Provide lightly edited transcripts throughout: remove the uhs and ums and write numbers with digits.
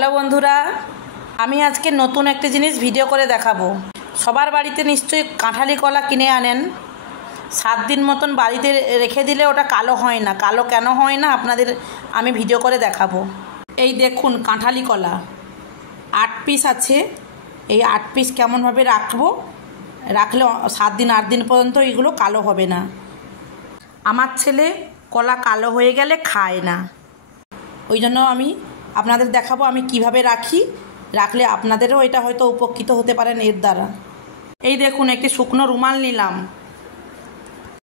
Hello বন্ধুরা, আমি আজকে নতুন একটা জিনিস ভিডিও করে দেখাবো। সবার বাড়িতে নিশ্চয়ই কাঁঠালি কলা কিনে আনেন। 7 দিন মতন বাড়িতে রেখে দিলে ওটা কালো হয় না। কালো কেন হয় না আপনাদের আমি ভিডিও করে দেখাবো। এই দেখুন কাঁঠালি কলা 8 পিস আছে। এই 8 পিস কেমনভাবে রাখলে 7 দিন 8 দিন পর্যন্ত এগুলো কালো হবে না। আমার ছেলে কলা কালো হয়ে গেলে খায় না, ওই জন্য আমি আপনাদের দেখাবো আমি কিভাবে রাখলে আপনাদেরও এটা হয়তো উপকৃত হতে পারেন এর দ্বারা। এই দেখুন একটি শুকনো রুমাল নিলাম।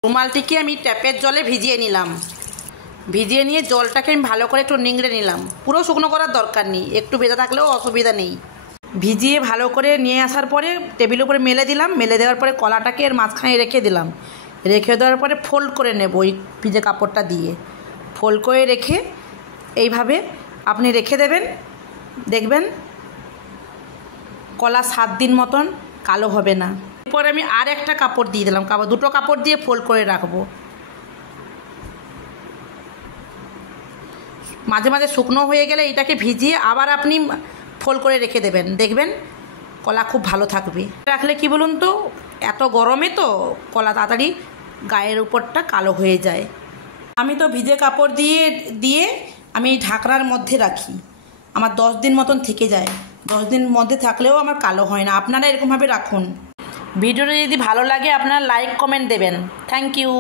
রুমালটিকে আমি ট্যাপের জলে ভিজিয়ে নিলাম। ভিজিয়ে নিয়ে জলটাকে আমি ভালো করে একটু নিংড়ে নিলাম। পুরো শুকনো করার দরকার নেই, একটু ভেজা থাকলেও অসুবিধা নেই। ভিজিয়ে ভালো করে নিয়ে আসার পরে টেবিলের উপরে মেলে দিলাম। মেলে দেওয়ার পরে কলাটাকে এর মাঝখানে রেখে দিলাম। রেখে দেওয়ার পরে ফোল্ড করে নেব ওই ভিজে কাপড়টা দিয়ে। ফোল্ড করে রেখে এইভাবে আপনি রেখে দেবেন, দেখবেন কলা 7 দিন মতন কালো হবে না। এরপরে আমি আর একটা কাপড় দিয়ে দিলাম, দুটো কাপড় দিয়ে ফোল্ড করে রাখবো। মাঝে মাঝে শুকনো হয়ে গেলে এটাকে ভিজিয়ে আবার আপনি ফোল্ড করে রেখে দেবেন, দেখবেন কলা খুব ভালো থাকবে। রাখলে কি বলুন তো, এত গরমে তো কলা তাড়াতাড়ি গায়ের উপরটা কালো হয়ে যায়। আমি তো ভিজে কাপড় দিয়ে আমি এই ঢাকনার মধ্যে রাখি। আমার 10 দিন মতন থেকে যায়। 10 দিন মধ্যে থাকলেও আমার কালো হয় না। আপনারা এরকমভাবে রাখুন। ভিডিওটা যদি ভালো লাগে আপনারা লাইক কমেন্ট দেবেন। Thank you.